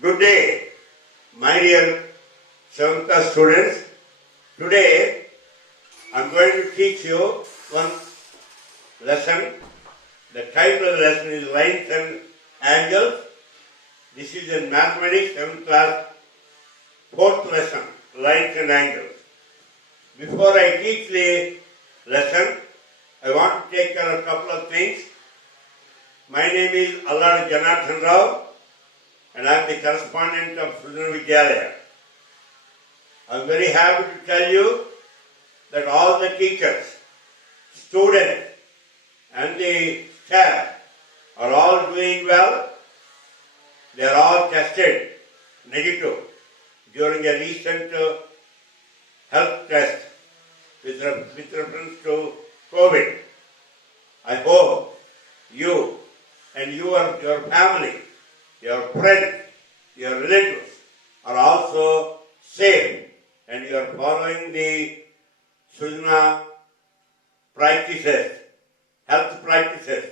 Good day, my dear 7th class students. Today I am going to teach you one lesson. The title of the lesson is Lines and Angles. This is in Mathematics 7th class 4th lesson, Lines and Angles. Before I teach the lesson, I want to take care of a couple of things. My name is Allada Janardhana Rao, and I am the correspondent of Supplementary Vidyalaya. I am very happy to tell you that all the teachers, students, and the staff are all doing well. They are all tested negative during a recent health test with reference to COVID. I hope you and your family, your friends, your relatives are also safe and you are following the Sujna practices, health practices.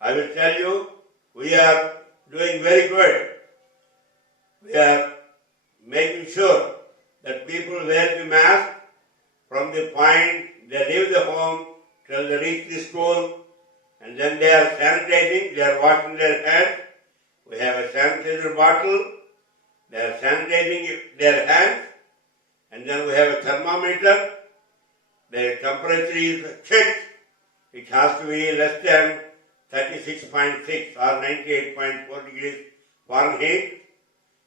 I will tell you, we are doing very good. We are making sure that people wear the mask from the point they leave the home till they reach the school, and then they are sanitizing, they are washing their hands. We have a sanitizer bottle, they are sanitizing their hands, and then we have a thermometer. The temperature is checked. It has to be less than 36.6 or 98.4 degrees Fahrenheit.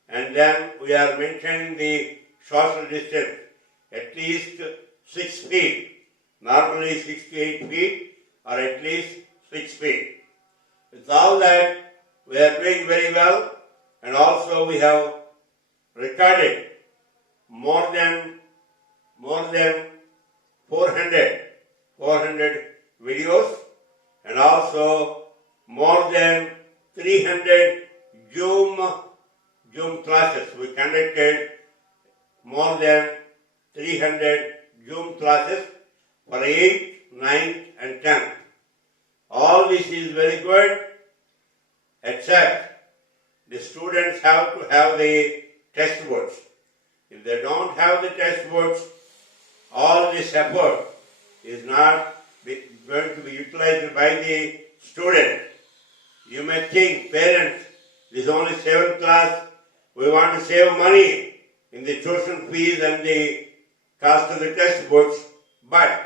And then we are maintaining the social distance at least 6 feet. Normally 6 to 8 feet or at least 6 feet. With all that, we are doing very well, and also we have recorded more than 400 videos, and also more than 300 Zoom classes. We conducted more than 300 Zoom classes for 8th, 9th and 10th. All this is very good, except the students have to have the test books. If they don't have the test books, all this effort is not going to be utilized by the student. You may think, parents, this is only 7th class, we want to save money in the tuition fees and the cost of the test books, but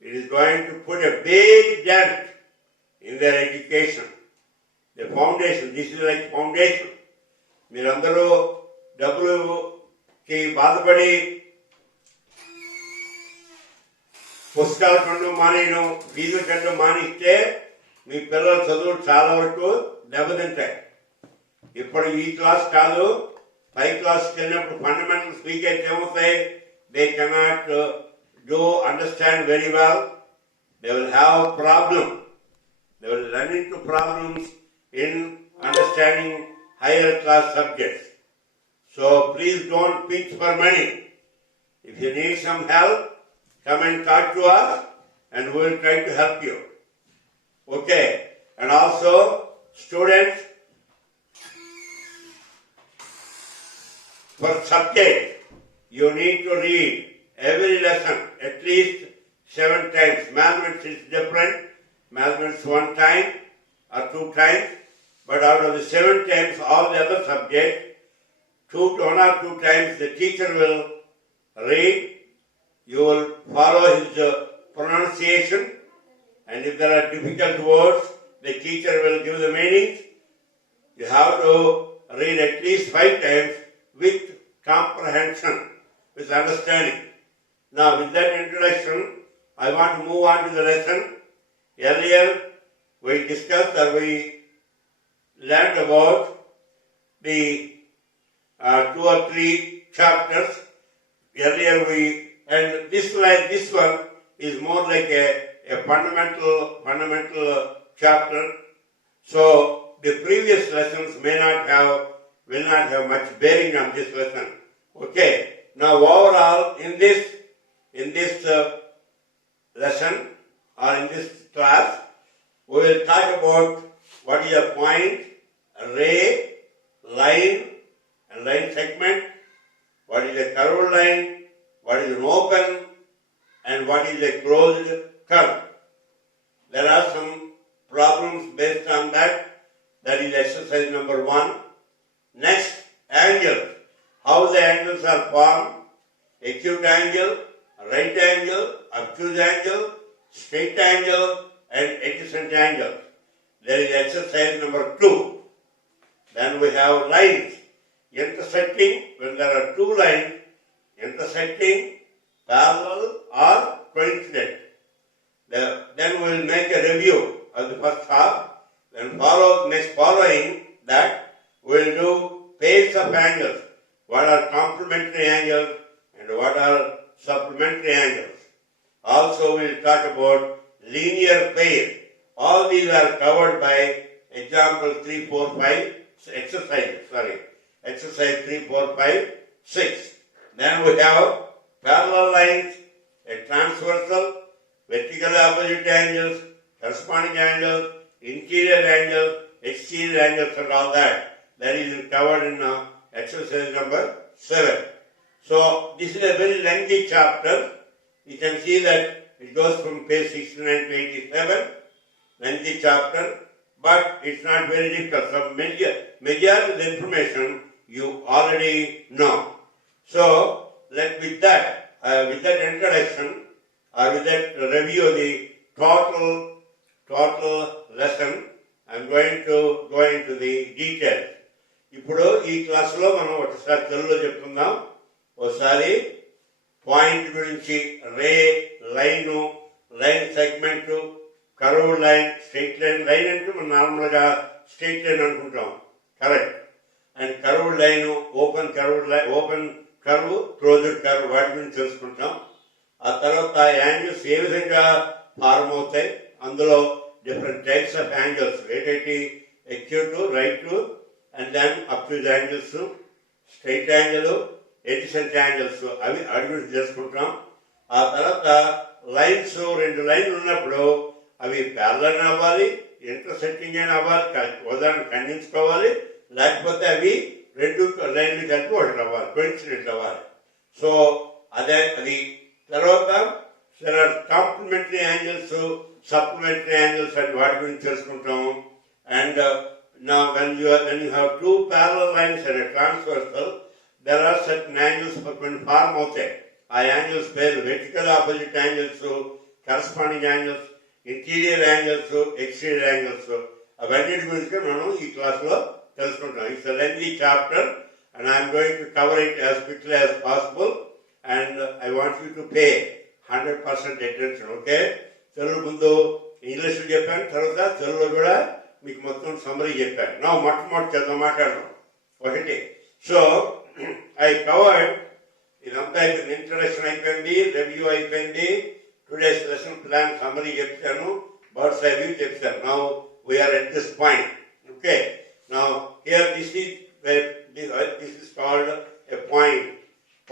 it is going to put a big dent in their education. The foundation, this is like foundation. మీరందరూ డబ్బులుకి బాధపడి పుస్తకాలు కొనడం మానేయడం, ఫీజులు కట్టడం మానేస్తే మీ పిల్లల చదువులు చాలా వరకు దెబ్బతింటాయి. ఇప్పుడు ఈ క్లాస్ కాదు, 5th క్లాస్కి వెళ్ళినప్పుడు ఫండమెంటల్ స్పీక్ అయితే ఏమవుతాయి? They cannot understand very well. They will have problem. They will run into problems in understanding higher class subjects. So please don't pinch for money. If you need some help, come and talk to us and we will try to help you. Okay. And also, students, for subject, you need to read every lesson at least 7 times. Mathematics is different. Mathematics 1 time or 2 times. But out of the 7 times, all the other subjects, 1 or 2 times the teacher will read. You will follow his pronunciation. And if there are difficult words, the teacher will give the meanings. You have to read at least 5 times with comprehension, with understanding. Now, with that introduction, I want to move on to the lesson. Earlier, we discussed or we learned about the 2 or 3 chapters. Earlier and this one is more like a fundamental chapter. So the previous lessons will not have much bearing on this lesson. Okay. Now overall in this lesson or in this class, we will talk about what is a point, ray, line and line segment, what is a curved line, what is an open, and what is a closed curve. There are some problems based on that. That is exercise number 1. Next, angles. How the angles are formed. Acute angle, right angle, obtuse angle, straight angle, and adjacent angle. There is exercise number 2. Then we have lines. Intersecting, when there are two lines, intersecting, parallel or coincident. Then we will make a review of the first half. Then following that, we will do pairs of angles. What are complementary angles and what are supplementary angles. Also, we will talk about linear pair. All these are covered by example 3, 4, 5, exercise 3, 4, 5, 6. Then we have parallel lines, a transversal, vertical opposite angles, corresponding angles, interior angles, exterior angles and all that. That is covered in exercise number 7. So, this is a very lengthy chapter. You can see that it goes from page 69 to 87. Lengthy chapter. But it's not very difficult. So, majority of the information you already know. So, with that introduction or with that review of the total lesson, I'm going to go into the details. ఇప్పుడు ఈ క్లాసులో మనం ఒకసారి తెలుగులో చెప్పుకుందాం. ఒకసారి point గురించి, ray, line segment, curve line, straight line. Line అంటే మనం నార్మల్గా స్ట్రైట్ లైన్ అనుకుంటాం, correct. And curve line, open curve, closed curve, వాటి గురించి తెలుసుకుంటాం. ఆ తర్వాత యాంగిల్స్ ఏ విధంగా ఫార్మ్ అవుతాయి, అందులో డిఫరెంట్ టైప్స్ ఆఫ్ యాంగిల్స్, ఏటైతే acute, right, and then obtuse angles, straight angle, adjacent angles, అవి అడుగులు చేసుకుంటాం. ఆ తర్వాత లైన్స్, 2 లైన్లు ఉన్నప్పుడు అవి ప్యారలల్ అవ్వాలి, ఇంటర్సెక్టింగ్ అయినా అవ్వాలి, ఉదాహరణ ఖండించుకోవాలి, లేకపోతే అవి 2 లైన్లు కలిపి ఒకటి అవ్వాలి, కోయిన్సిడెంట్ అవ్వాలి. సో అది తర్వాత కాంప్లిమెంటరీ యాంగిల్స్, సప్లిమెంటరీ యాంగిల్స్ అని వాటి గురించి తెలుసుకుంటాము. And now when you have 2 parallel lines and a transversal, there are certain angles when form అవుతాయి. ఆ యాంగిల్స్ పేరు vertical opposite angles, corresponding angles, interior angles, exterior angles. అవన్నిటి గురించి మనం ఈ క్లాస్లో తెలుసుకుంటాం. It's a lengthy chapter and I am going to cover it as quickly as possible and I want you to pay 100% attention, okay? Telugu ముందు ఇంగ్లీష్లో చెప్పాను, తర్వాత తెలుగులో కూడా మీకు మొత్తం సమ్మరీ చెప్పాను. నా మొట్టమొదటి చదువు మాట్లాడడం ఒకటి. సో ఐ కవర్డ్, ఇదంతా అయిపోయింది, ఇంట్రడక్షన్ అయిపోయింది, రివ్యూ అయిపోయింది, టుడేస్ లెసన్ ప్లాన్ సమ్మరీ చెప్తాను, బర్డ్స్ ఐ వ్యూ చెప్తాను. Now we're at this point, okay? Now here this is called a point.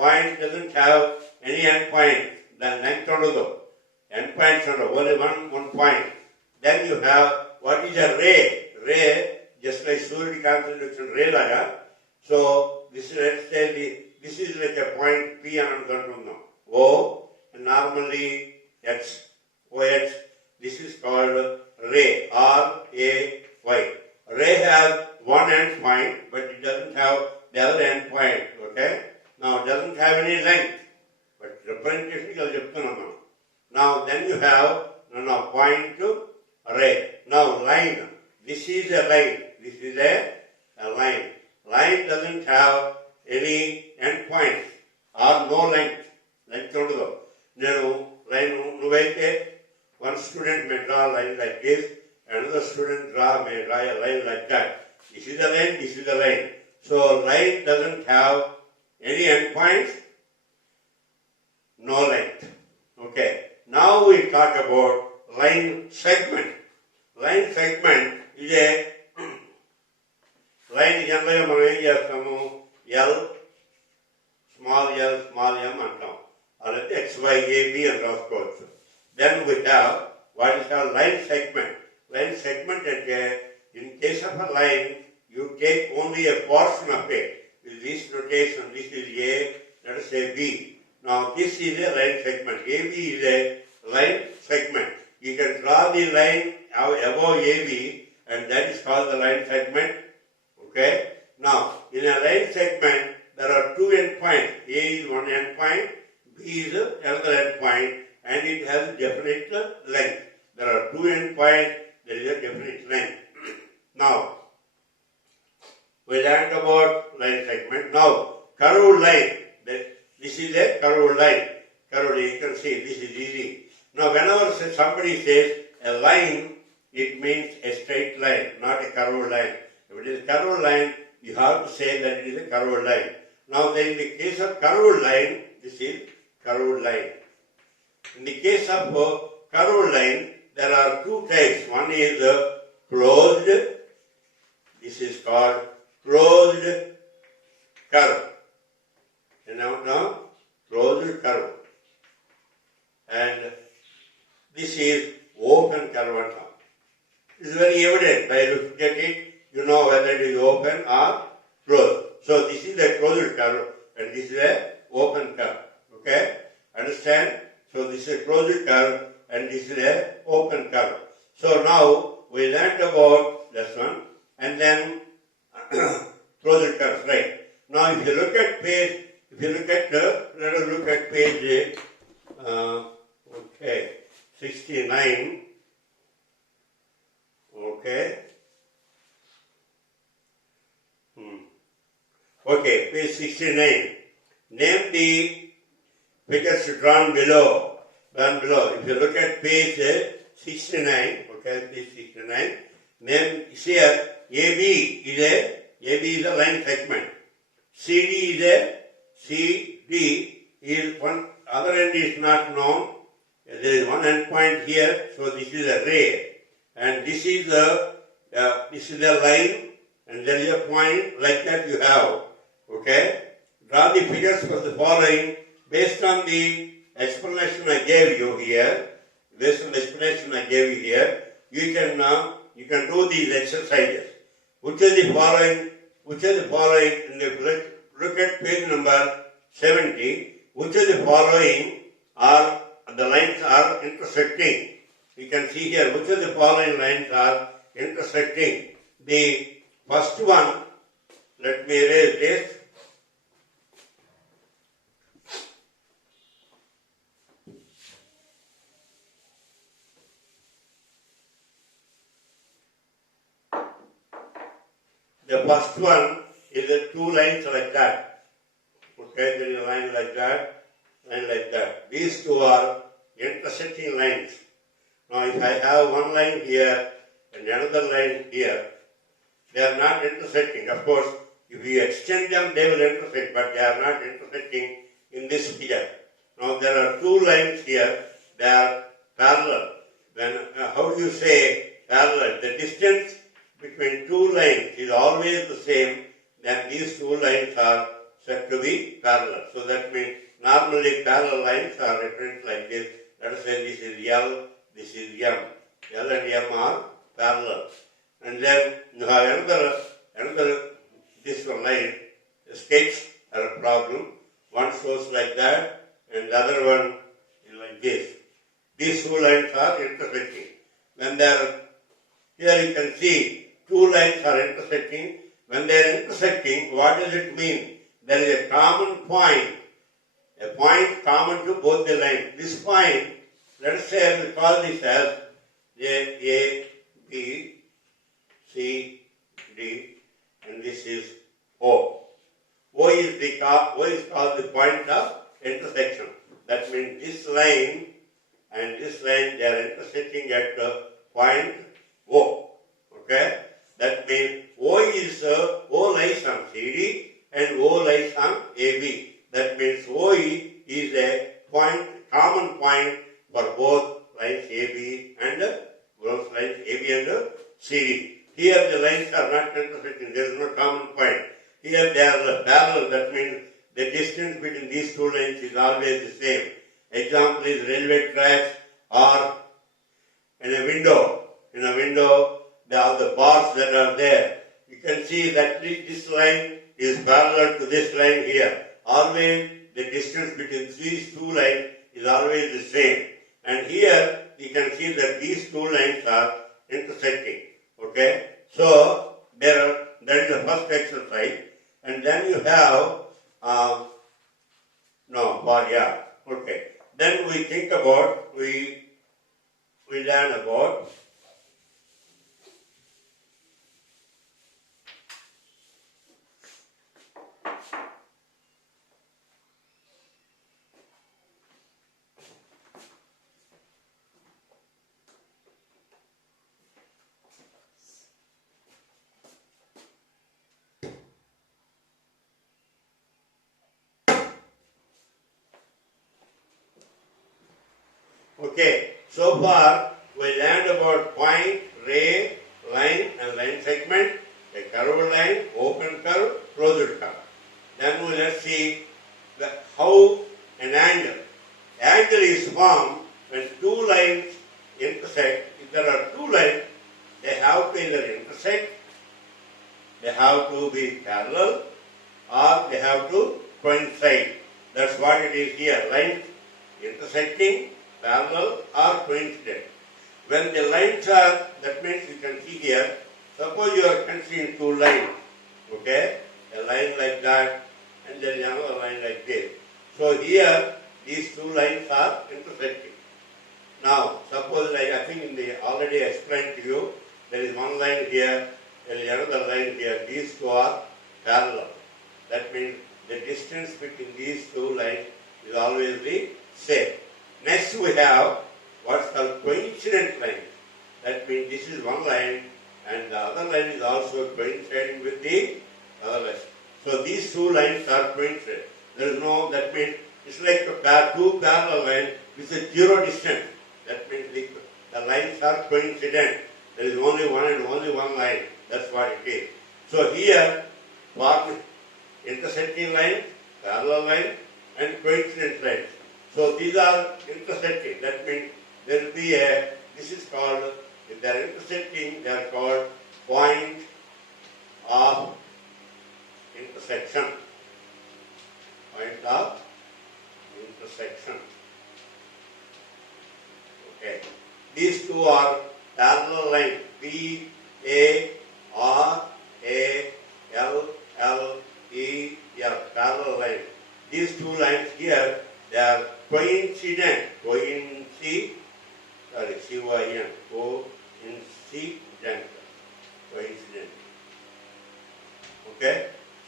Point doesn't have any end point. దాని length ఉండదు, end points ఉండవు, only one point. Then you have what is a ray? Ray, just like Surya concentration ray laga. So this is, let's say this is like a point P and antunnam. O, and normally X, OX. This is called ray, R-A-Y. Ray has one end point, but it doesn't have the other end point. Okay? Now it doesn't have any length, but representation is cheptunam. Now then you have point to ray. Now line, this is a line, this is a line. Line doesn't have any end points or no length. Length ఉండదు. నేను line, నువ్వైతే one student may draw a line like this, another student may draw a line like that. This is the line, this is the line. So line doesn't have any end points, no length. Okay. Now we talk about line segment. Line segment is a line జనరల్గా మనం ఏం చేస్తాము, L, small m అంటాం, అలాగే XYAB అని రాసుకోవచ్చు. Then we have what is called line segment. Line segment అంటే in case of a line you take only a portion of it. With this notation, this is A, let us say B. Now this is a line segment. AB is a line segment. You can draw the line above AB and that is called the line segment. Okay? Now, in a line segment, there are two endpoints. A is one endpoint, B is another endpoint, and it has a definite length. There are two endpoints, there is a definite length. Now, we learned about line segment. Now, curved line. This is a curved line. Curved, you can see, this is easy. Now, whenever somebody says a line, it means a straight line, not a curved line. If it is a curved line, you have to say that it is a curved line. Now, in the case of curved line, this is curved line. In the case of curved line, there are two types. One is closed. This is called closed curve. You know now, closed curve. And this is open curve. It is very evident. By looking at it, you know whether it is open or closed. So this is a closed curve and this is a open curve. Okay? Understand? So this is a closed curve and this is a open curve. So now we learned about this one and then closed curve, right? Now if you look at page, let us look at page 69. Okay. Okay, page 69. Name the figures drawn below. If you look at page 69, okay, page 69, name here AB is a line segment. CD is one, other end is not known. There is one endpoint here, so this is a ray. And this is the line, and there is a point like that you have. Okay? Draw the figures for the following based on the explanation I gave you here. Based on the explanation I gave you here, you can do these exercises. Which are the following? And if you look at page number 70, which of the following are the lines are intersecting? You can see here which of the following lines are intersecting. The first one, let me erase this. The first one is the two lines like that. Okay, there is a line like that, line like that. These two are intersecting lines. Now if I have one line here and another line here, they are not intersecting. Of course, if you extend them, they will intersect, but they are not intersecting in this figure. Now there are two lines here, they are parallel. When how do you say parallel? The distance between two lines is always the same, then these two lines are said to be parallel. So that means normally parallel lines are referenced like this. Let us say this is L, this is M. L and M are parallel. And then you have another this one line, the sketch or a problem. One shows like that and the other one is like this. These two lines are intersecting. When they are, here you can see two lines are intersecting. When they are intersecting, what does it mean? There is a common point, a point common to both the lines. This point, let us say I will call this as A, B, C, D, and this is O. O is called the point of intersection. That means this line and this line, they are intersecting at point O. Okay? That means O lies on CD and O lies on AB. That means OE is a point, common point for both lines AB and both lines AB and CD. Here the lines are not intersecting. There is no common point. Here they are parallel. That means the distance between these two lines is always the same. Example is railway tracks or in a window. In a window, all the bars that are there. you can see that this line is parallel to this line here. Always the distance between these two lines is always the same. And here you can see that these two lines are intersecting. Okay? So that is the first exercise. And then you have, okay. Then we think about, we learn about okay, so far we learned about point, ray, line and line segment, a curved line, open curve, closed curve. Then we let's see how an angle. Angle is formed when two lines intersect. If there are two lines, they have to either intersect, they have to be parallel, or they have to coincide. That's what it is here. Lines intersecting, parallel or coincident. When the lines are, that means you can see here, suppose you are considering two lines, okay, a line like that and then another line like this. So here these two lines are intersecting. Now suppose I think already explained to you, there is one line here, there is another line here, these two are parallel. That means the distance between these two lines is always the same. Next we have what's called coincident line. That means this is one line and the other line is also coinciding with the other line. So these two lines are coincident. There is no, that means it's like two parallel lines with a zero distance. That means the lines are coincident. There is only one and only one line. That's what it is. So here, form intersecting line, parallel line and coincident lines. So these are intersecting. That means there will be this is called, if they are intersecting, they are called point of intersection. Point of intersection. Okay. These two are parallel lines. P, A, R, A, L, L, E, L. Parallel lines. These two lines here, they are coincident. C-Y-N. Coincident. Coincident. Okay?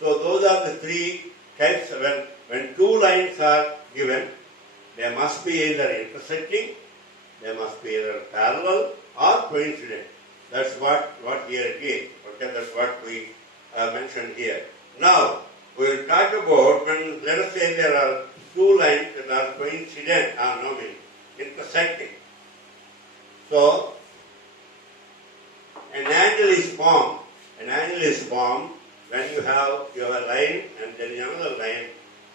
So those are the three types. When two lines are given, they must be either intersecting, they must be either parallel or coincident. That's what here it is. Okay, that's what we mentioned here. Now, we will talk about when, let us say there are two lines that are coincident, intersecting. So, an angle is formed. An angle is formed when you have your line and there is another line.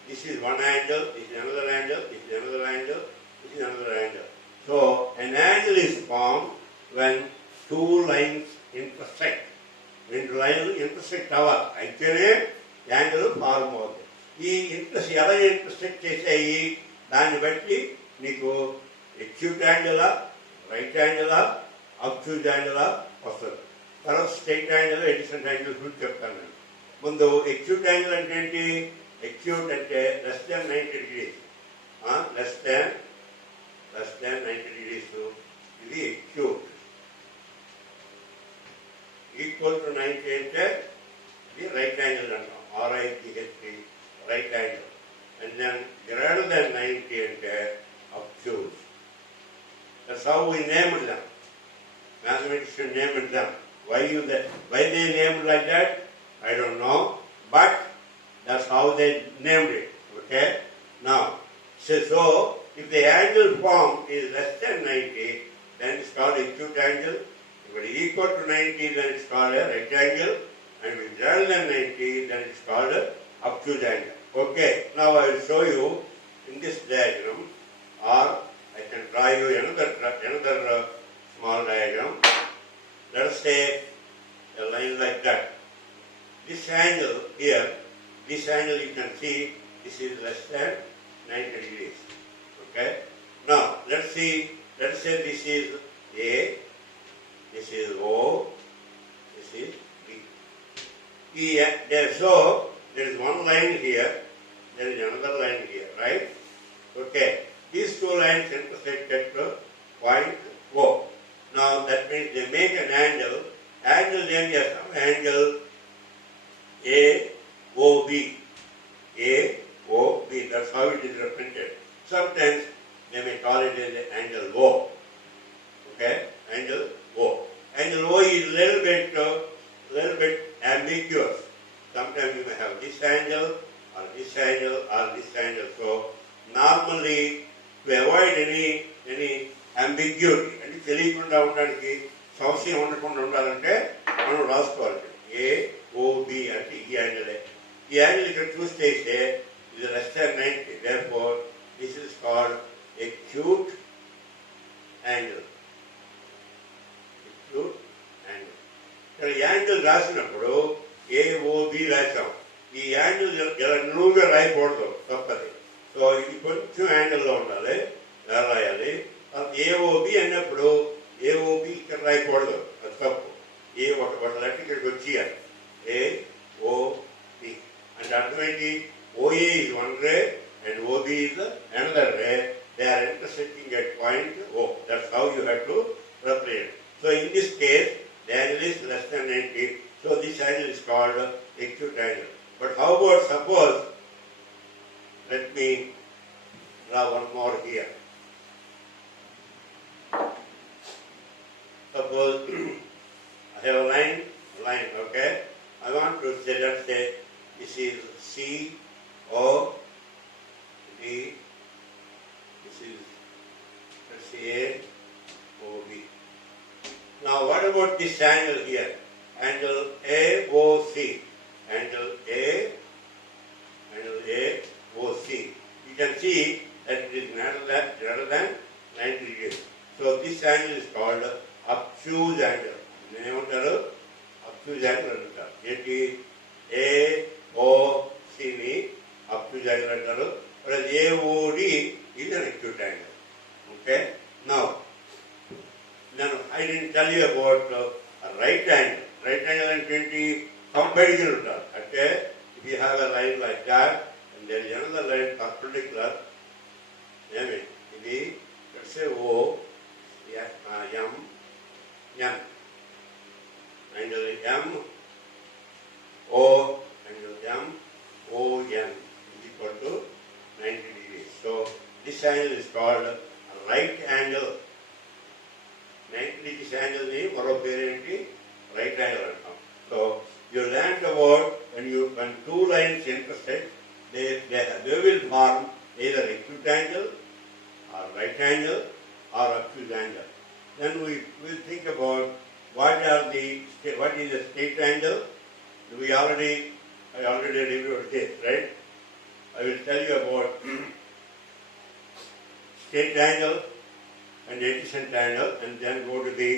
This is one angle, this is another angle, this is another angle, this is another angle. So, an angle is formed when two lines intersect. When two lines intersect అయితేనే angle form అవుతుంది. ఈ ఎలా intersect చేసాయి దాన్ని బట్టి నీకు acute యాంగిలా, right యాంగిలా, అబ్ట్యూజ్ యాంగిలా వస్తుంది. తర్వాత స్ట్రైట్ యాంగిల్, ఎడిసెంట్ యాంగిల్ గురించి చెప్తాను నేను. ముందు ఎక్యూట్ యాంగిల్ అంటే ఏంటి? ఎక్యూట్ అంటే less than 90 degrees. Less than 90 degrees. ఇది ఎక్యూట్. ఈక్వల్ టు 90 అంటే ఇది రైట్ యాంగిల్ అంటాం. RIGHT, right angle. And then greater than 90 అంటే obtuse. That's how we named them. Mathematicians named them. Why they named like that? I don't know. But that's how they named it. Okay? Now, so if the angle formed is less than 90, then it's called acute angle. If it is equal to 90, then it's called a right angle. And if it is greater than 90, then it's called a obtuse angle. Okay, now I will show you in this diagram, or I can draw you another small diagram. Let us say a line like that. this angle here, this angle you can see, this is less than 90 degrees. Okay? Now, let's say this is A, this is O, this is B. So, there is one line here, there is another line here, right? Okay. These two lines intersect at point O. Now, that means they make an angle. Angle then you have some angle AOB. AOB. That's how it is represented. Sometimes they may call it as angle O. Okay? Angle O. Angle O is a little bit ambiguous. Sometimes you may have this angle or this angle or this angle. So normally to avoid any ambiguity, and తెలియకుండా ఉండడానికి సంశయం ఉండకుండా ఉండాలంటే మనం రాసుకోవాలి. AOB అంటే ఈ angle. ఈ యాంగిల్ ఇక్కడ చూస్తే ఇది less than 90. Therefore, this is called acute angle. Acute angle. ఇక్కడ యాంగిల్ రాసినప్పుడు AOB రాసాం. ఈ యాంగిల్ ఇలా నిలువుగా రాయకూడదు, తప్పది. సో ఇది కొంచెం యాంగిల్లో ఉండాలి, ఎలా రాయాలి. AOB అన్నప్పుడు AOB ఇక్కడ రాయకూడదు, అది తప్పు. ఒక లెటర్ ఇక్కడికి వచ్చేయాలి. AOB అంటే అర్థమైంది. OA is one ray and OB is another ray. They are intersecting at point O. That's how you have to represent. So in this case, the angle is less than 90. So this angle is called acute angle. But how about suppose, let me draw one more here. Suppose I have a line, okay? I want to say, let's say, this is COD, this is, let's say, AOB. Now what about this angle here? Angle AOC. Angle AOC. You can see that it is greater than 90 degrees. So this angle is called obtuse angle. Obtuse angle antaru. Enti AOC ni obtuse angle antaru. Whereas AOD is an acute angle. Okay? Now I didn't tell you about right angle. Right angle and 20 comparison ఉంటారు. అంటే if you have a line like that and there is another line perpendicular, ఇది let's say O, M, N. Angle M, O, angle M, O, N is equal to 90 degrees. So this angle is called a right angle. 90 degrees angle ni maro పేరు ఏంటి? Right angle అంటాం. So you learned about when two lines intersect, they will form either acute angle or right angle or obtuse angle. Then we will think about what is the straight angle. I already reviewed this, right? I will tell you about straight angle and adjacent angle, and then go to the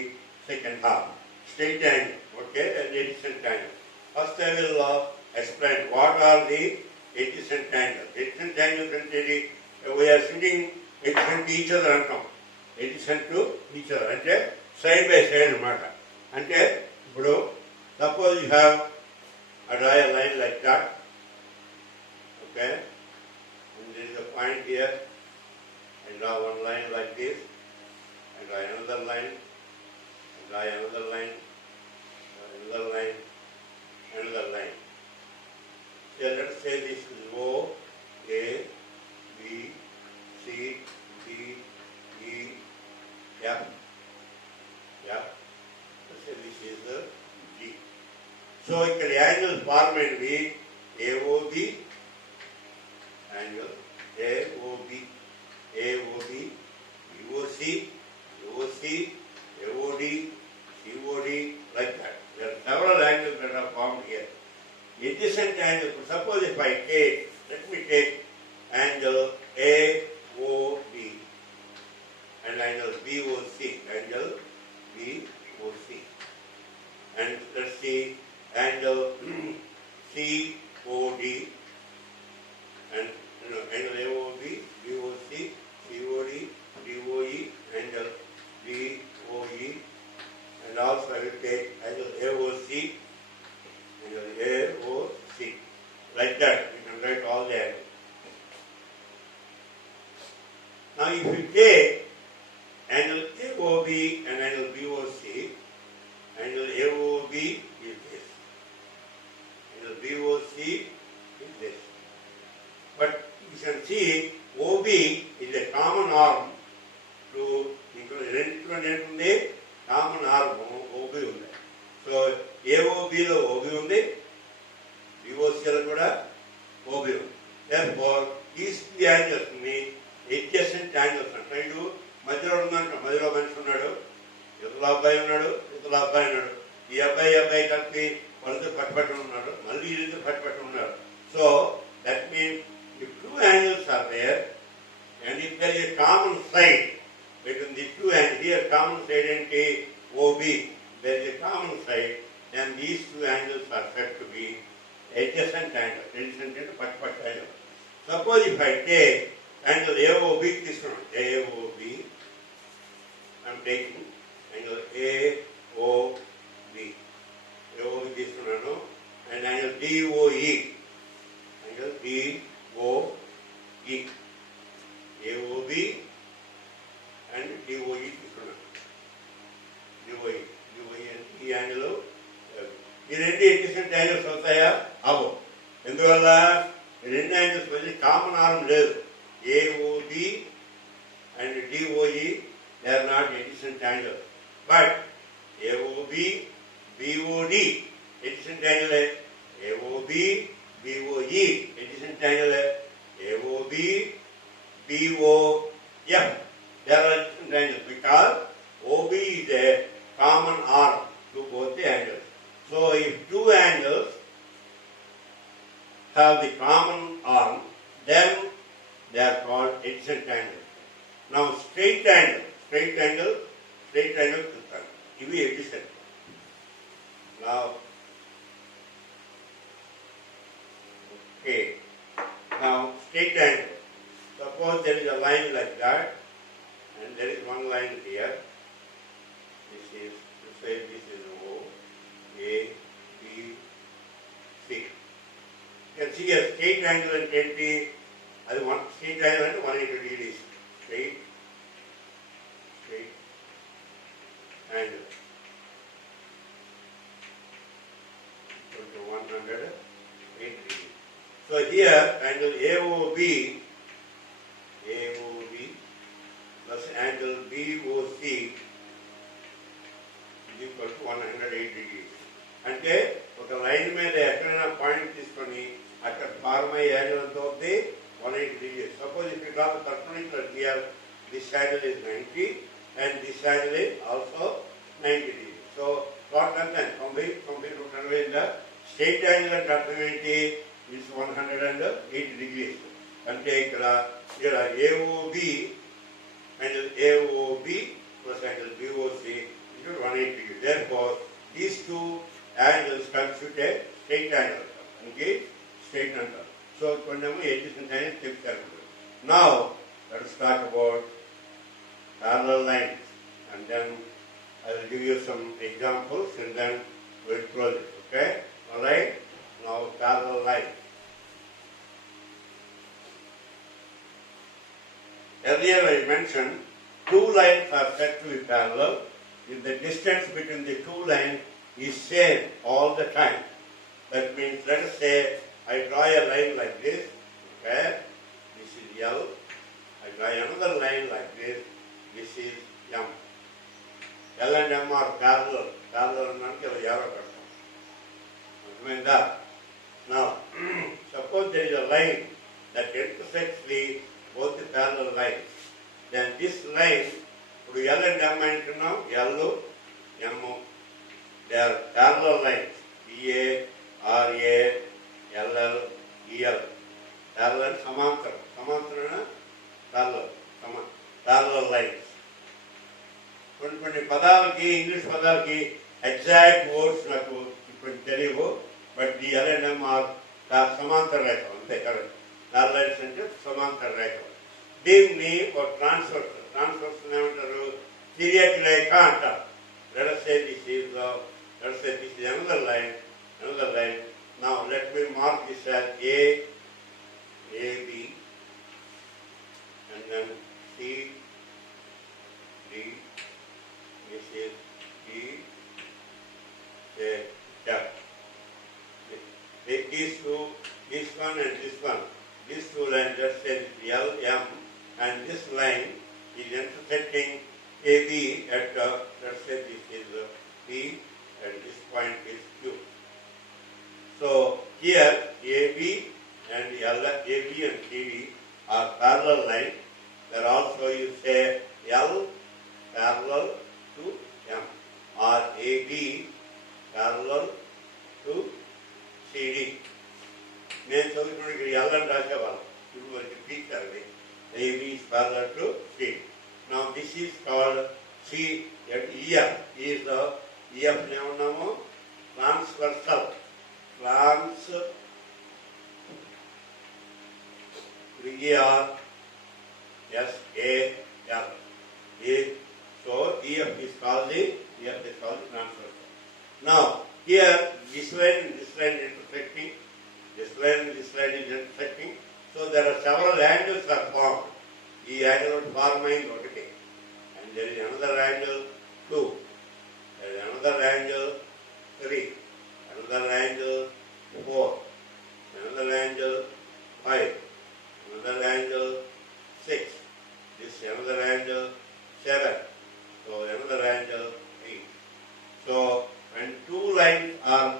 second half. Straight angle, okay, and adjacent angle. First I will explain what are the adjacent angles. Adjacent angles అంటే we are sitting adjacent to each other అంటాం. Adjacent to each other అంటే side by side అన్నమాట. అంటే ఇప్పుడు suppose you have a line like that, okay, and there is a point here, and draw one line like this, and draw another line, and draw another line, another line, another line. Here let's say this is O, A, B, C, D, E, F. Let's say this is the G. So ఇక్కడ angle form ఏంటి? AOB, angle AOB, AOB, UOC, UOC, AOD, COD, like that. There are several angles that are formed here. Adjacent angle, suppose if I take, let me take angle AOB and angle BOC, angle BOC. And let's see angle COD and angle AOB, BOC, COD, DOE, angle DOE, and also I will take angle AOC, angle AOC. Like that, you can write all the angles. Now if you take angle AOB and angle BOC, angle AOB is this. Angle BOC is this. But you can see OB is a common arm to the common arm OB ఉంది. So AOB లో OB ఉంది, BOC లో కూడా OB ఉంది. Therefore these three angles ని adjacent angles అంటారు. ఇటు మధ్యలో ఉందంట, మధ్యలో మనిషి ఉన్నాడు, ఇతల అబ్బాయి ఉన్నాడు, ఇతల అబ్బాయి ఉన్నాడు. ఈ అబ్బాయి కలిపి వాళ్ళతో పట్టుబట్టి ఉన్నాడు, మళ్ళీ వీళ్ళతో పట్టుబట్టి ఉన్నాడు. So that means if two angles are there and if there is a common side between the two angles, here common side ఏంటి OB, there is a common side, then these two angles are said to be adjacent angles. Adjacent అంటే పట్టుబట్టి angle. Suppose if I take angle AOB తీసుకున్నాను, AOB, I am taking angle AOB తీసుకున్నాను, and angle DOE, angle DOE, AOB and DOE తీసుకున్నాను, DOE and ఈ angle ఈ రెండు adjacent angles అవుతాయా? అవ్వవు. ఎందువల్ల ఈ రెండు యాంగిల్స్ మధ్య కామన్ ఆర్మ్ లేదు. AOB and DOE, they are not adjacent angles. But AOB, BOD, adjacent angle. AOB, BOE, adjacent angle. AOB, BOF, they are adjacent angles because OB is a common arm to both the angles. So if two angles have the common arm, then they are called adjacent angles. Now straight angle చూస్తాను, ఇవి adjacent. Now straight angle. Suppose there is a line like that and there is one line here. This is O, A, B, C. You can see a straight angle and 20. అది straight angle అంటే 180 degrees. Straight angle. 180 degrees. So here angle AOB plus angle BOC is equal to 180 degrees. అంటే ఒక line మీద ఎక్కడైనా point తీసుకొని అక్కడ form అయ్యే angle ఎంత అవుతుంది? 180 degrees. Suppose if you draw the perpendicular here, this angle is 90 and this angle is also 90 degrees. So plot length and compare in the straight angle and perpendicular is 180 degrees. అంటే ఇక్కడ AOB angle AOB plus angle BOC is 180 degrees. Therefore these two angles constitute a straight angle. Okay, straight angle. So కొన్నేమో adjacent angles చెప్తారు. Now let us talk about parallel lines, and then I will give you some examples and then we will close it. Okay, all right. Now parallel lines. Earlier I mentioned two lines are said to be parallel if the distance between the two lines is same all the time. That means, let us say I draw a line like this, okay, this is L. I draw another line like this is M. L and M are parallel అంటే ఎవరో కడతాం. అర్థమైందా? Now, suppose there is a line that intersects both the parallel lines. Then this line, ఇప్పుడు L and M అంటున్నాం, L, M, they are parallel lines. EA, RA, LL, EL. Parallel, సమాంతరమైన parallel lines. కొన్ని పదాలకి, English పదాలకి exact words నాకు ఇప్పుడు తెలియవు, but the L and M are Samantar Rekha, correct. Parallel lines అంటే సమాంతర రేఖ. దీన్ని ఒక ట్రాన్స్వర్స్ ఏమంటారు, తిరియక్ రేఖ అంటారు. Let us say this is another line. Now let me mark this as A, B, and then C, D, this is B, F. This one and this one. These two lines, let's say L, M, and this line is intersecting AB at, let's say this is P and this point is Q. So here AB and CD are parallel lines. There also you say L parallel to M or AB parallel to CD. నేను చదువుకున్న L అని రాసేవాళ్ళం, ఇప్పుడు మనకి teacher అది. AB is parallel to C. Now this is called C. EF is the EF ఏమన్నాము, transversal. So EF is called the transversal. Now here this line intersecting. This line is intersecting. So there are several angles are formed. The angle forming ఒకటి, and there is another angle 2. There is another angle 3. Another angle 4. Another angle 5. Another angle 6. This another angle 7. So another angle 8. So when two lines are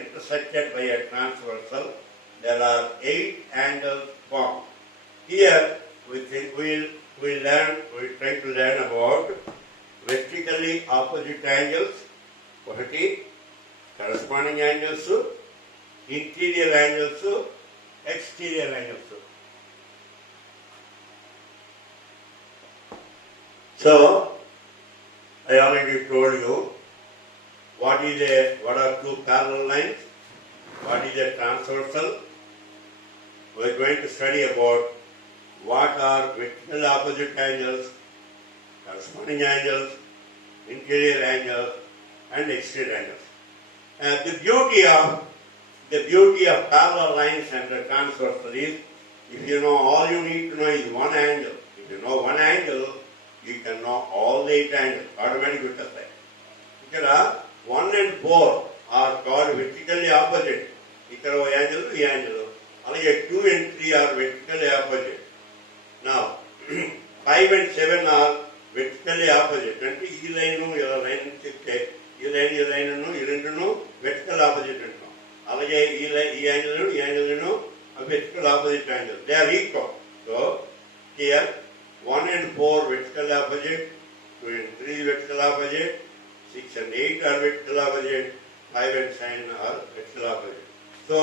intersected by a transversal, there are 8 angles formed. Here we'll try to learn about vertically opposite angles, corresponding angles, interior angles, exterior angles. So I already told you what are two parallel lines, what is a transversal. We are going to study about what are vertical opposite angles, corresponding angles, interior angles, and exterior angles. The beauty of parallel lines and the transversal is, if you know, all you need to know is one angle. If you know one angle, you can know all the 8 angles automatically. Here 1 and 4 are called vertically opposite. Here angle. అలాగే 2 and 3 are vertically opposite. Now 5 and 7 are vertically opposite. అంటే ఈ line ఇలా line చెప్తే ఈ line vertical opposite అంటాం. అలాగే ఈ angle vertical opposite angle. They are equal. So here 1 and 4 vertical opposite, 2 and 3 vertical opposite, 6 and 8 are vertical opposite, 5 and 7 are vertical opposite. So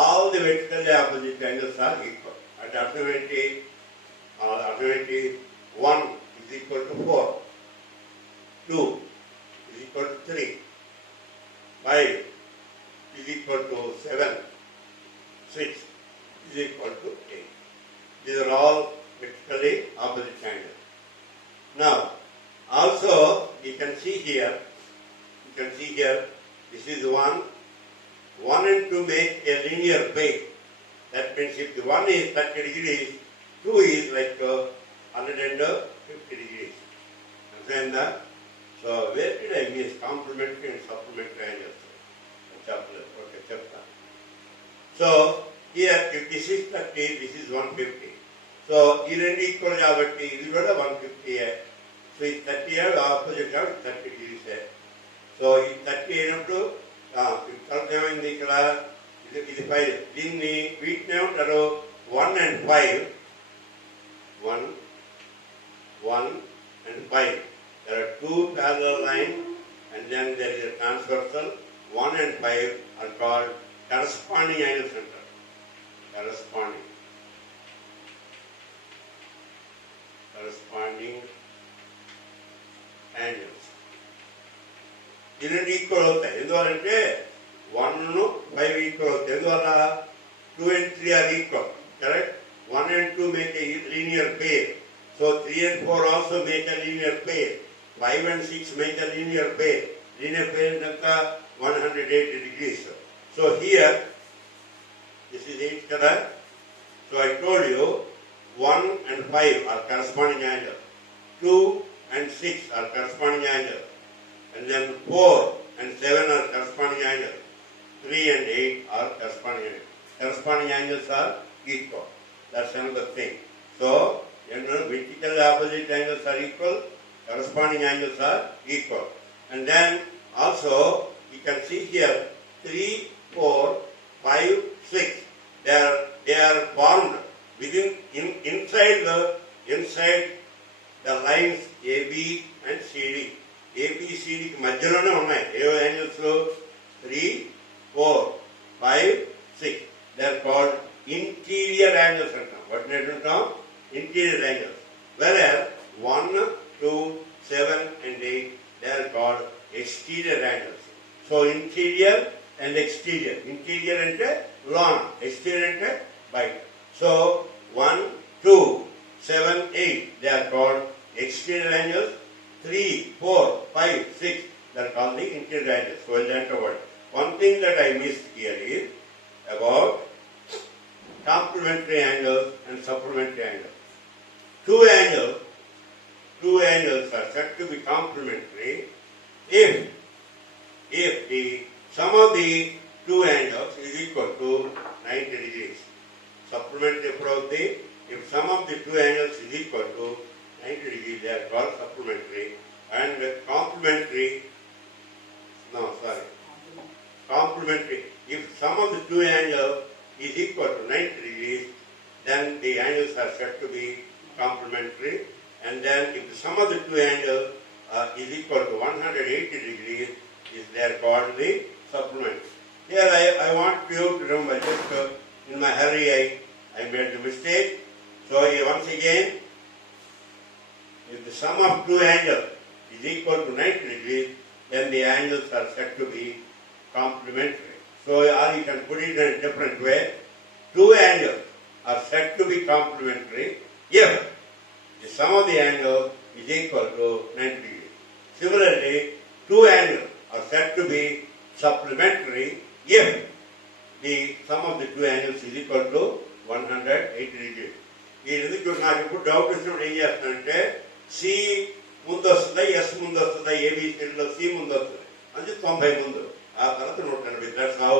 all the vertically opposite angles are equal. And ultimately 1 is equal to 4, 2 is equal to 3, 5 is equal to 7, 6 is equal to 8. These are all vertically opposite angles. Now also you can see here, this is 1 and 2 make a linear pair. That means if the 1 is 30 degrees, 2 is like 150 degrees. Understand that? So where did I miss complementary and supplementary angles? Chapter. So here if this is 30, this is 150. So ఈ రెండు equal కాబట్టి ఇది కూడా 150. So ఈ 30 opposite కాబట్టి 30 degrees. So ఈ 30 అయినప్పుడు తర్వాత ఏమైంది, ఇక్కడ ఇది 5. దీన్ని వీటిని ఏమంటారు 1 and 5. 1 and 5. There are 2 parallel lines and then there is a transversal. 1 and 5 are called corresponding angles. Corresponding angles. ఈ రెండు ఈక్వల్ అవుతాయి. ఎందువల్లంటే 1, 5 equal. 2 and 3 are equal. Correct? 1 and 2 make a linear pair. So 3 and 4 also make a linear pair. 5 and 6 make a linear pair. Linear pair is 180 degrees. So here, this is 8 color. So I told you 1 and 5 are corresponding angles. 2 and 6 are corresponding angles. And then 4 and 7 are corresponding angles. 3 and 8 are corresponding angles. Corresponding angles are equal. That's another thing. So, vertical opposite angles are equal. Corresponding angles are equal. And then also, you can see here 3, 4, 5, 6. They are formed within inside the lines AB and CD. AB, CD మధ్యలోనే ఉన్నాయి. ఏ angles 3, 4, 5, 6. They are called interior angles. What do you know? Interior angles. Whereas 1, 2, 7 and 8, they are called exterior angles. So interior and exterior. Interior ante long, exterior ante wide. So 1, 2, 7, 8, they are called exterior angles. 3, 4, 5, 6, they are called the interior angles. So I'll enter word. One thing that I missed here is about complementary angles and supplementary angles. Two angles are said to be complementary if the sum of the two angles is equal to 90 degrees. Supplementary probability, if sum of the two angles is equal to 90 degrees, they are called supplementary. And complementary, complementary, if sum of the two angles is equal to 90 degrees, then the angles are said to be complementary. And then if the sum of the two angles is equal to 180 degrees, they are called the supplementary. Here I want you to remember, just in my hurry I made the mistake. So once again, if the sum of two angles is equal to 90 degrees, then the angles are said to be complementary. So or you can put it in a different way. Two angles are said to be complementary if the sum of the angles is equal to 90 degrees. Similarly, two angles are said to be supplementary if the sum of the two angles is equal to 180 degrees. This నాకు ఇప్పుడు doubt వచ్చినప్పుడు ఏం చేస్తానంటే C ముందు వస్తుందా yes ముందు వస్తుందా ఏబిసిలో C ముందు వస్తుంది అంటే 90 ముందు ఆ తర్వాత 180. That's how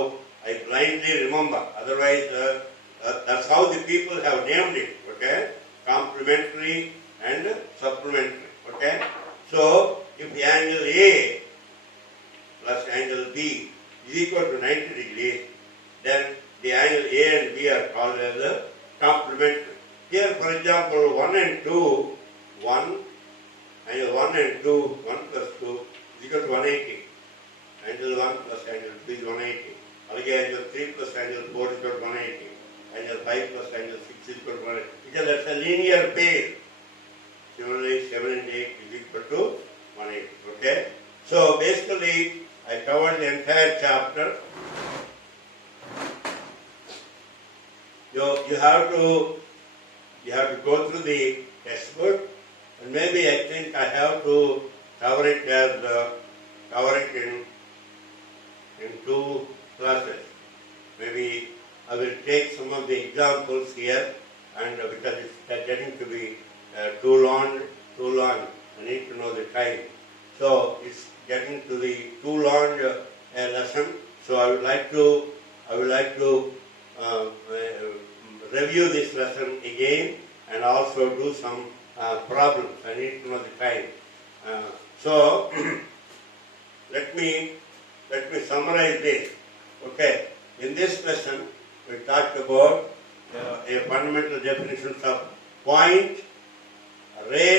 I blindly remember. Otherwise, that's how the people have named it. Okay, complementary and supplementary. Okay, so if the angle A plus angle B is equal to 90 degrees, then the angle A and B are called as complementary. Here, for example, 1 and 2, 1 and 2, 1 plus 2 is equal to 180. Angle 1 plus angle 2 is 180. Again, angle 3 plus angle 4 is equal to 180. Angle 5 plus angle 6 is equal to 180. Because that's a linear pair. Similarly, 7 and 8 is equal to 180. Okay? So, basically, I covered the entire chapter. You have to go through the textbook, and maybe I think I have to cover it in two classes. Maybe I will take some of the examples here, and because it's getting to be too long, I need to know the time. So it's getting to the too long lesson. So I would like to review this lesson again and also do some problems. I need to know the time. So let me summarize this. Okay, in this lesson we talked about a fundamental definitions of point, ray,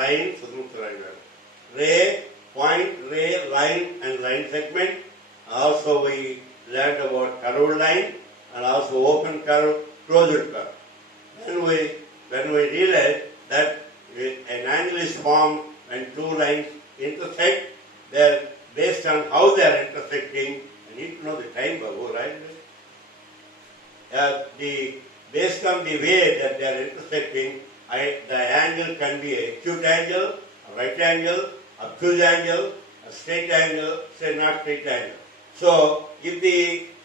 line, ray, point, ray, line, and line segment. Also we learned about curved line and also open curve, closed curve. When we realized that an angle is formed when two lines intersect, based on how they are intersecting, You need to know the time, Babu, right? Based on the way that they are intersecting, the angle can be an acute angle, a right angle, obtuse angle, a straight angle, say not straight angle. So, if the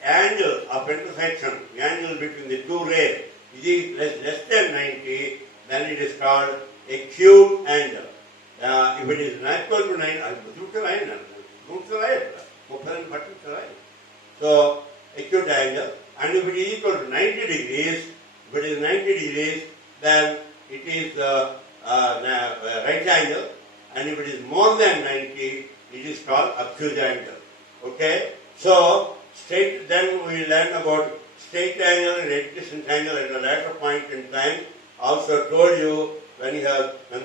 angle of intersection, the angle between the two rays, is less than 90, then it is called acute angle. If it is not equal to 9, so acute angle, and if it is equal to 90 degrees, then it is right angle, and if it is more than 90, it is called obtuse angle. Okay? So, then we learn about straight angle and adjacent angle at a later point in time. Also told you when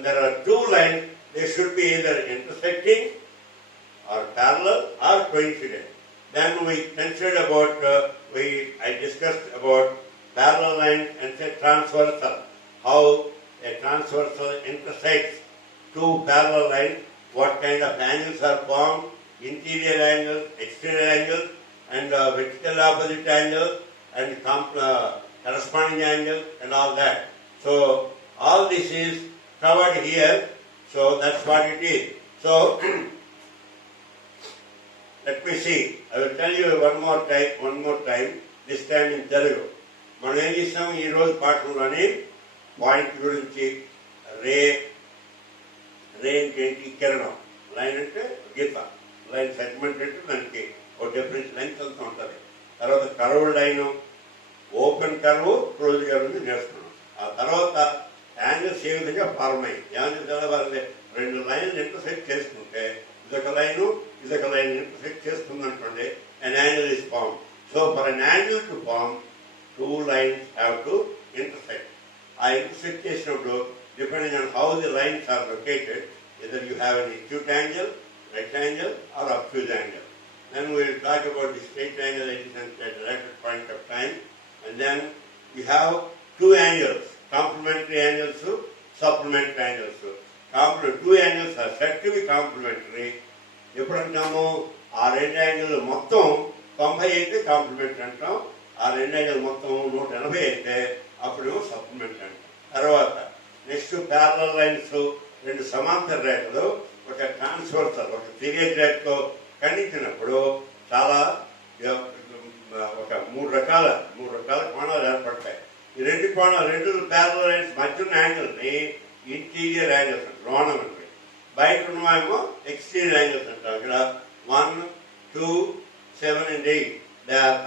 there are two lines, they should be either intersecting or parallel or coincident. Then we considered about, I discussed about parallel line and say transversal, how a transversal intersects two parallel lines, what kind of angles are formed, interior angles, exterior angles, and vertical opposite angles, and corresponding angles, and all that. So, all this is covered here, so that's what it is. So, let me see. I will tell you one more time, this time in Telugu. మనం ఏం చేసాం ఈరోజు పాఠంలోని point గురించి రే ఏంటి కిరణం, line అంటే గీత, line segment అంటే దానికి ఒక డిఫరెంట్ లెంగ్త్ అంతా ఉంటుంది. తర్వాత curve line, open curve, close curve నేర్చుకున్నాం. ఆ తర్వాత యాంగిల్స్ ఏ విధంగా ఫార్మ్ అయ్యి యాంగిల్స్ ఎలా వాళ్ళే రెండు లైన్లు ఇంటర్సెక్ట్ చేసుకుంటే ఇదొక లైన్ ఇంటర్సెక్ట్ చేస్తుందనుకోండి, an angle is formed. So for an angle to form, two lines have to intersect. ఆ intersect చేసినప్పుడు depending on how the lines are located, either you have an acute angle, right angle, or obtuse angle. Then we will talk about the straight angle at a later point of time. And then we have two angles, complementary angles, supplementary angles. Two angles are said to be complementary. ఎప్పుడంటాము ఆ రెండు angle మొత్తం 90 అయితే complementary అంటాం, ఆ రెండు angle మొత్తం 180 అయితే అప్పుడు సప్లిమెంటరీ అంటాం. తర్వాత నెక్స్ట్ ప్యారలల్ లైన్స్, రెండు సమాంతర రేఖలు ఒక ట్రాన్స్వర్సల్, ఒక తిరిగే రేఖతో ఖండించినప్పుడు చాలా ఒక మూడు రకాల కోణాలు ఏర్పడతాయి. ఈ రెండు ప్యారలల్ లైన్స్ మధ్య ఉన్న యాంగిల్ని ఇంటీరియర్ యాంగిల్స్ అంటారు, లోనం అంటే. బయట ఉన్నవేమో ఎక్స్టీరియర్ యాంగిల్స్ అంటారు. ఇక్కడ 1, 2, 7 and 8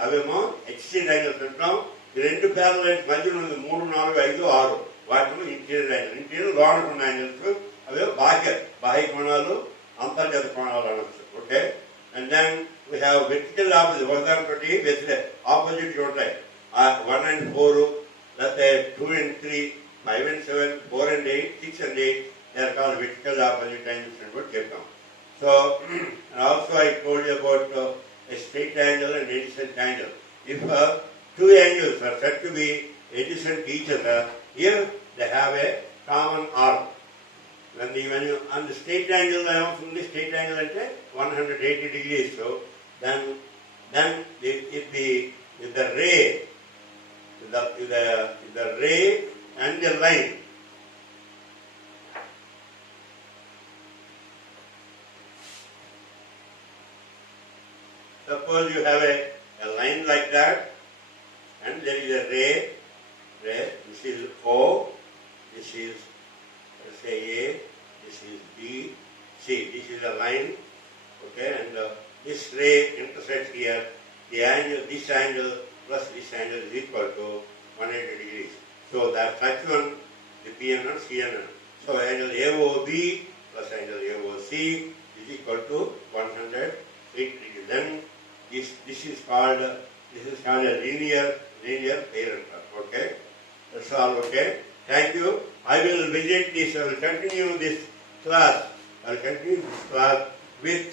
అవేమో ఎక్స్టీరియర్ యాంగిల్స్ అంటాం. ఈ రెండు ప్యారలల్ లైన్స్ మధ్యలో ఉంది 3, 4, 5, 6 వాటిలో ఇంటీరియర్ యాంగిల్. ఇంటీరియర్ లోనకు ఉన్న యాంగిల్స్ అవే బాహ్య కోణాలు, అంతర్గత కోణాలు అనొచ్చు. Okay. And then we have vertical opposite, ఒకదానితోటి ఆపోజిట్ ఉంటాయి. 1 and 4, లేకపోతే 2 and 3, 5 and 7, 4 and 8, 6 and 8, they are called vertical opposite angles అని కూడా చెప్పాం. So, and also I told you about a straight angle and adjacent angle. If two angles are said to be adjacent to each other, here they have a common arc. When you on the straight angle, straight angle అంటే 180 degrees. So, then if the ray and the line, suppose you have a line like that, and there is a ray, this is O, this is, let's say A, this is B, C, this is a line, okay, and this ray intersects here, this angle plus this angle is equal to 180 degrees. So that such one, the PNR, CNN. So angle AOB plus angle AOC is equal to 180 degrees. Then this is called a linear pair. Okay, that's all. Okay, thank you. I will visit this. I will continue this class. With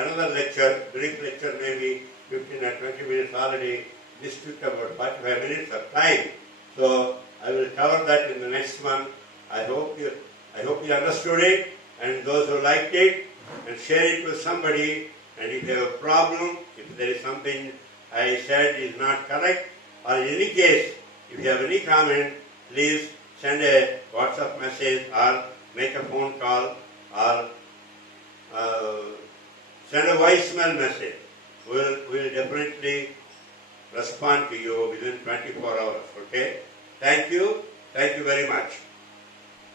another lecture, brief lecture, maybe 15 or 20 minutes already. This took about 45 minutes of time. So I will cover that in the next one. I hope you understood it, and those who liked it, and share it with somebody And if you have a problem, if there is something I said is not correct, or in any case, if you have any comment, please send a WhatsApp message or make a phone call or send a voicemail message. We will definitely respond to you within 24 hours. Okay? Thank you. Thank you very much.